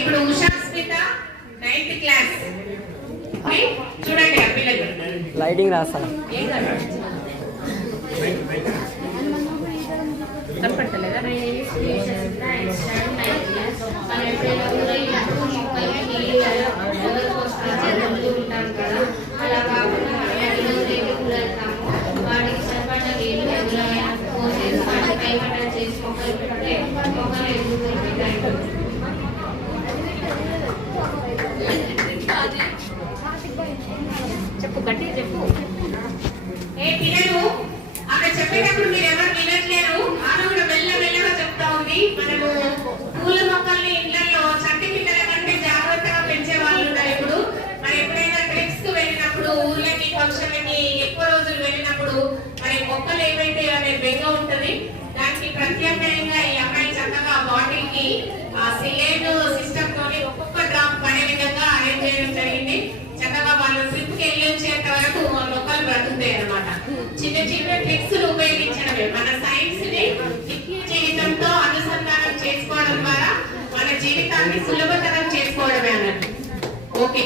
ఇప్పుడు ఉషాస్మిత 9th class చూడండి ఆ పిల్లలు లైటింగ్ రాస్తాను కనపడతలేదా అలా కాకుండా వాటికి సరిపడ నీళ్ళు పోసేసి వాటి కైమట చేసి మొక్కలు పెడితే మొక్కలు ఎదుగుతాయి. చెప్పు గట్టి చెప్పు. ఏ పిల్లలు అక్కడ చెప్పేటప్పుడు మీరు ఎవరు వినట్లేరు. ఆమె కూడా మెల్లమెల్లగా చెప్తా ఉంది. మనము పూల మొక్కల్ని ఇళ్లలో చట్టి పిల్లల కంటే జాగ్రత్తగా పెంచే వాళ్ళు ఉన్నారు. ఇప్పుడు మరి ఎప్పుడైనా ట్రిప్స్ కు వెళ్ళినప్పుడు ఊర్లకి ఫంక్షన్లకి ఎక్కువ రోజులు వెళ్ళినప్పుడు మరి మొక్కలు ఏమైతే అనే బెంగ ఉంటది. దానికి ప్రత్యామ్నాయంగా ఈ అమ్మాయి చక్కగా బాటిల్ కి ఆ సిలేన్ సిస్టమ్ తోని ఒక్కొక్క డ్రాప్ పడే విధంగా అరేంజ్ చేయడం జరిగింది. చక్కగా వాళ్ళు ట్రిప్ కి వెళ్ళి వచ్చేంత వరకు మొక్కలు బ్రతుకుతాయి అన్నమాట. చిన్న చిన్న ట్రిక్స్ ఉపయోగించడమే మన సైన్స్ ని నిత్య జీవితంతో అనుసంధానం చేసుకోవడం ద్వారా మన జీవితాన్ని సులభతరం చేసుకోవడమే అన్నట్టు. ఓకే.